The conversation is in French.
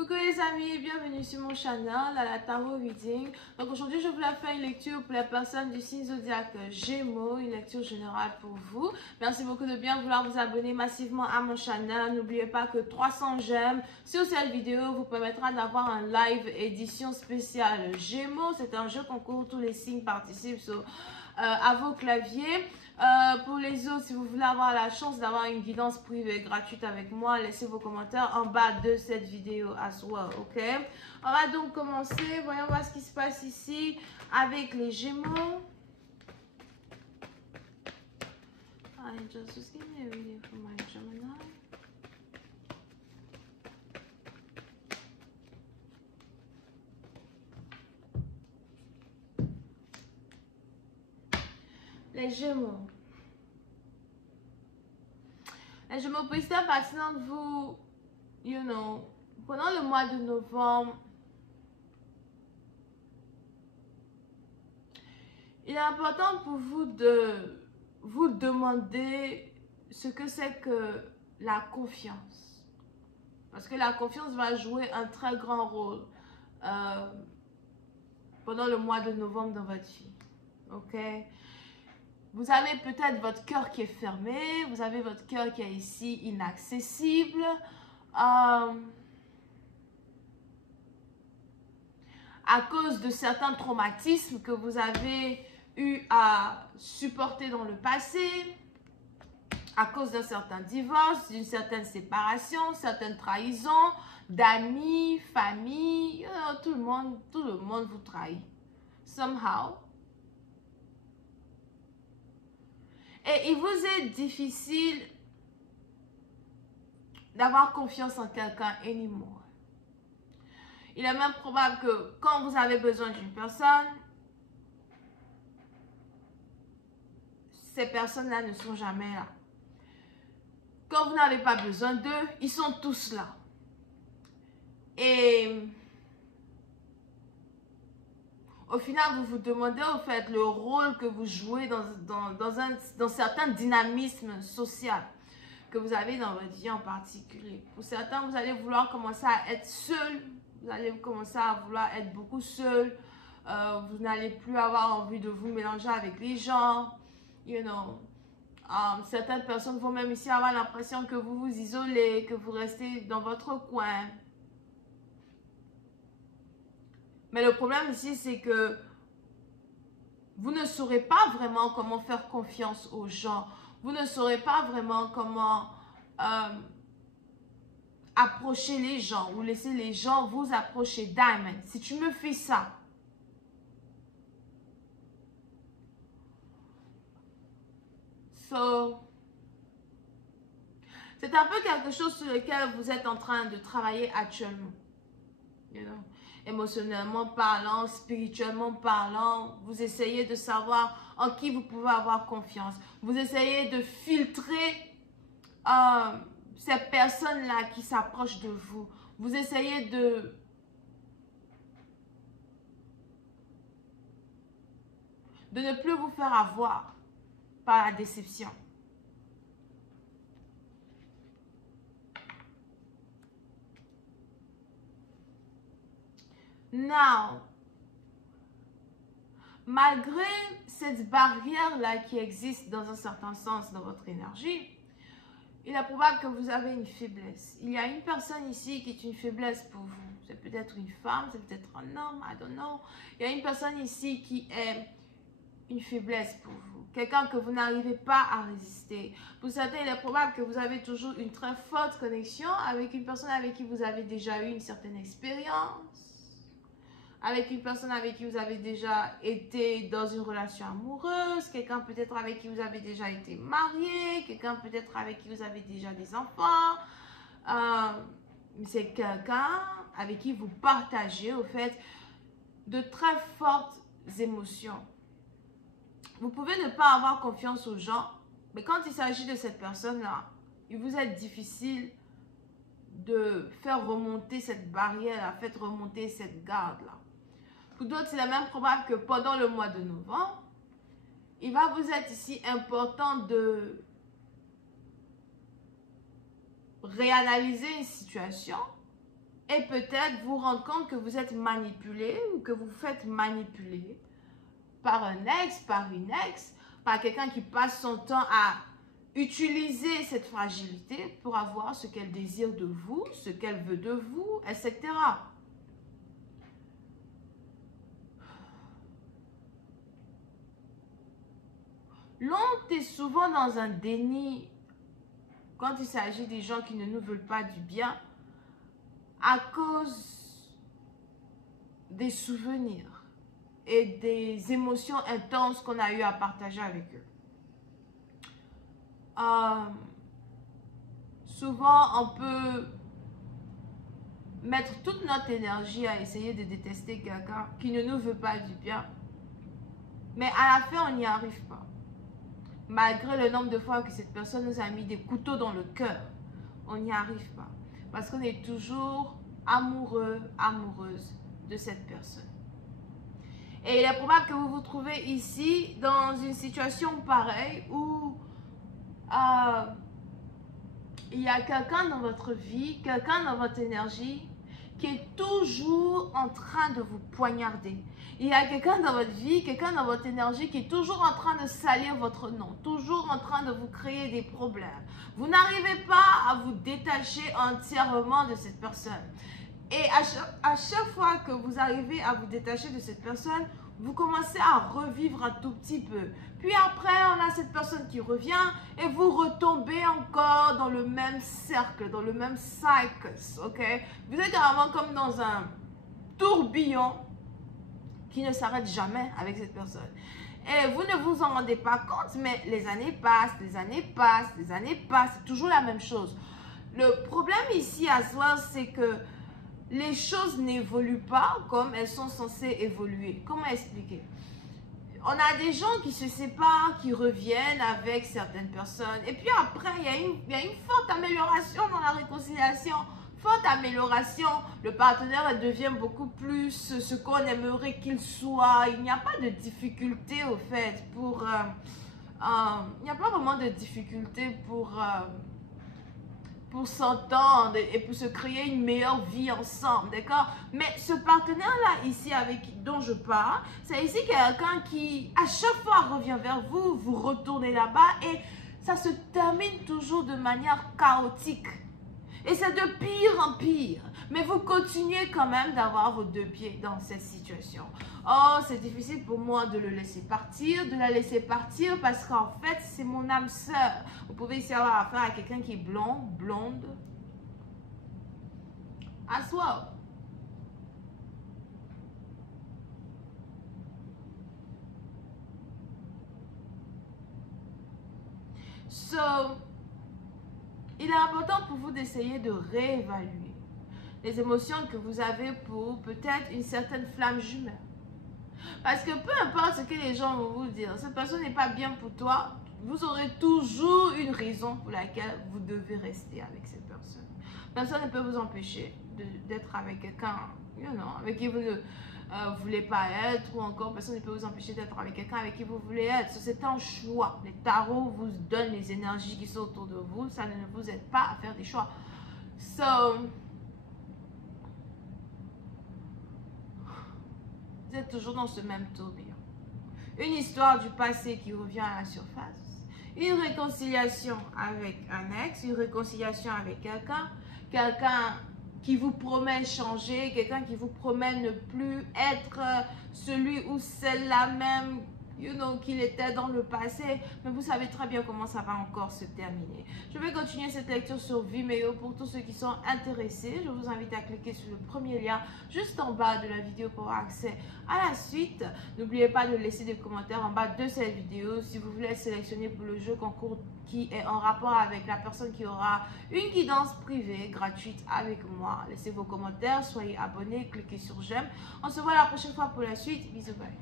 Coucou les amis, bienvenue sur mon channel à la Tarot Reading. Donc aujourd'hui je voulais faire une lecture pour les personnes du signe zodiaque Gémeaux, une lecture générale pour vous. Merci beaucoup de bien vouloir vous abonner massivement à mon channel. N'oubliez pas que 300 j'aime sur cette vidéo vous permettra d'avoir un live édition spéciale Gémeaux. C'est un jeu concours, tous les signes participent à vos claviers. Pour les autres, si vous voulez avoir la chance d'avoir une guidance privée gratuite avec moi, laissez vos commentaires en bas de cette vidéo as well, ok? On va donc commencer. Voyons voir ce qui se passe ici avec les Gémeaux. Just give me a reading for my Gemini. Les Gémeaux. Les Gémeaux, petit à partir de vous, pendant le mois de novembre, il est important pour vous de vous demander ce que c'est que la confiance. Parce que la confiance va jouer un très grand rôle pendant le mois de novembre dans votre vie. Ok? Vous avez peut-être votre cœur qui est fermé, vous avez votre cœur qui est ici inaccessible. À cause de certains traumatismes que vous avez eu à supporter dans le passé, à cause d'un certain divorce, d'une certaine séparation, certaines trahisons, d'amis, famille, tout le monde vous trahit. Somehow. Et il vous est difficile d'avoir confiance en quelqu'un anymore. Il est même probable que quand vous avez besoin d'une personne, ces personnes-là ne sont jamais là. Quand vous n'avez pas besoin d'eux, ils sont tous là. Et au final, vous vous demandez au fait le rôle que vous jouez dans certains dynamismes sociaux que vous avez dans votre vie en particulier. Pour certains, vous allez vouloir commencer à être seul. Vous allez commencer à vouloir être beaucoup seul. Vous n'allez plus avoir envie de vous mélanger avec les gens. Certaines personnes vont même ici avoir l'impression que vous vous isolez, que vous restez dans votre coin. Mais le problème ici, c'est que vous ne saurez pas vraiment comment faire confiance aux gens. Vous ne saurez pas vraiment comment approcher les gens ou laisser les gens vous approcher. Diamond, si tu me fais ça, c'est un peu quelque chose sur lequel vous êtes en train de travailler actuellement. Émotionnellement parlant, spirituellement parlant, vous essayez de savoir en qui vous pouvez avoir confiance. Vous essayez de filtrer ces personnes-là qui s'approchent de vous. Vous essayez de ne plus vous faire avoir par la déception. Now, malgré cette barrière-là qui existe dans un certain sens dans votre énergie, il est probable que vous avez une faiblesse. Il y a une personne ici qui est une faiblesse pour vous. C'est peut-être une femme, c'est peut-être un homme, I don't know. Il y a une personne ici qui est une faiblesse pour vous. Quelqu'un que vous n'arrivez pas à résister. Pour certains, il est probable que vous avez toujours une très forte connexion avec une personne avec qui vous avez déjà eu une certaine expérience. Avec une personne avec qui vous avez déjà été dans une relation amoureuse, quelqu'un peut-être avec qui vous avez déjà été marié, quelqu'un peut-être avec qui vous avez déjà des enfants. C'est quelqu'un avec qui vous partagez au fait de très fortes émotions. Vous pouvez ne pas avoir confiance aux gens, mais quand il s'agit de cette personne-là, il vous est difficile de faire remonter cette barrière-là, faire remonter cette garde-là. Pour d'autres, il est même probable que pendant le mois de novembre, il va vous être ici important de réanalyser une situation et peut-être vous rendre compte que vous êtes manipulé ou que vous faites manipuler par un ex, par une ex, par quelqu'un qui passe son temps à utiliser cette fragilité pour avoir ce qu'elle désire de vous, ce qu'elle veut de vous, etc. L'on est souvent dans un déni quand il s'agit des gens qui ne nous veulent pas du bien à cause des souvenirs et des émotions intenses qu'on a eu à partager avec eux. Souvent, on peut mettre toute notre énergie à essayer de détester quelqu'un qui ne nous veut pas du bien, mais à la fin, on n'y arrive pas. Malgré le nombre de fois que cette personne nous a mis des couteaux dans le cœur, on n'y arrive pas. Parce qu'on est toujours amoureux, amoureuse de cette personne. Et il est probable que vous vous trouvez ici dans une situation pareille où il y a quelqu'un dans votre vie, quelqu'un dans votre énergie qui est toujours en train de vous poignarder. Il y a quelqu'un dans votre vie, quelqu'un dans votre énergie qui est toujours en train de salir votre nom, toujours en train de vous créer des problèmes. Vous n'arrivez pas à vous détacher entièrement de cette personne. Et à chaque fois que vous arrivez à vous détacher de cette personne, vous commencez à revivre un tout petit peu. Puis après, on a cette personne qui revient et vous retombez encore dans le même cercle, dans le même cycle, ok? Vous êtes carrément comme dans un tourbillon qui ne s'arrête jamais avec cette personne. Et vous ne vous en rendez pas compte, mais les années passent, les années passent, les années passent, c'est toujours la même chose. Le problème ici à soi, c'est que les choses n'évoluent pas comme elles sont censées évoluer. Comment expliquer? On a des gens qui se séparent, qui reviennent avec certaines personnes. Et puis après, il y a une forte amélioration dans la réconciliation. Forte amélioration. Le partenaire devient beaucoup plus ce qu'on aimerait qu'il soit. Il n'y a pas de difficulté au fait pour... il n'y a pas vraiment de difficulté pour s'entendre et pour se créer une meilleure vie ensemble, d'accord? Mais ce partenaire-là, ici, dont je parle, c'est ici quelqu'un qui, à chaque fois, revient vers vous, vous retournez là-bas et ça se termine toujours de manière chaotique. Et c'est de pire en pire. Mais vous continuez quand même d'avoir vos deux pieds dans cette situation. Oh, c'est difficile pour moi de le laisser partir, de la laisser partir parce qu'en fait, c'est mon âme sœur. Vous pouvez ici avoir affaire à quelqu'un qui est blonde. As well. So, il est important pour vous d'essayer de réévaluer les émotions que vous avez pour peut-être une certaine flamme jumelle. Parce que peu importe ce que les gens vont vous dire, cette personne n'est pas bien pour toi, vous aurez toujours une raison pour laquelle vous devez rester avec cette personne. Personne ne peut vous empêcher d'être avec quelqu'un, avec qui vous ne voulez pas être, ou encore personne ne peut vous empêcher d'être avec quelqu'un avec qui vous voulez être. C'est un choix. Les tarots vous donnent les énergies qui sont autour de vous, ça ne vous aide pas à faire des choix. Vous êtes toujours dans ce même tourbillon. Une histoire du passé qui revient à la surface. Une réconciliation avec un ex, une réconciliation avec quelqu'un qui vous promet changer, quelqu'un qui vous promet ne plus être celui ou celle-là même, qu'il était dans le passé, mais vous savez très bien comment ça va encore se terminer. Je vais continuer cette lecture sur Vimeo pour tous ceux qui sont intéressés. Je vous invite à cliquer sur le premier lien juste en bas de la vidéo pour avoir accès à la suite. N'oubliez pas de laisser des commentaires en bas de cette vidéo si vous voulez être sélectionné pour le jeu concours qui est en rapport avec la personne qui aura une guidance privée gratuite avec moi. Laissez vos commentaires, soyez abonnés, cliquez sur j'aime. On se voit la prochaine fois pour la suite. Bisous, bye.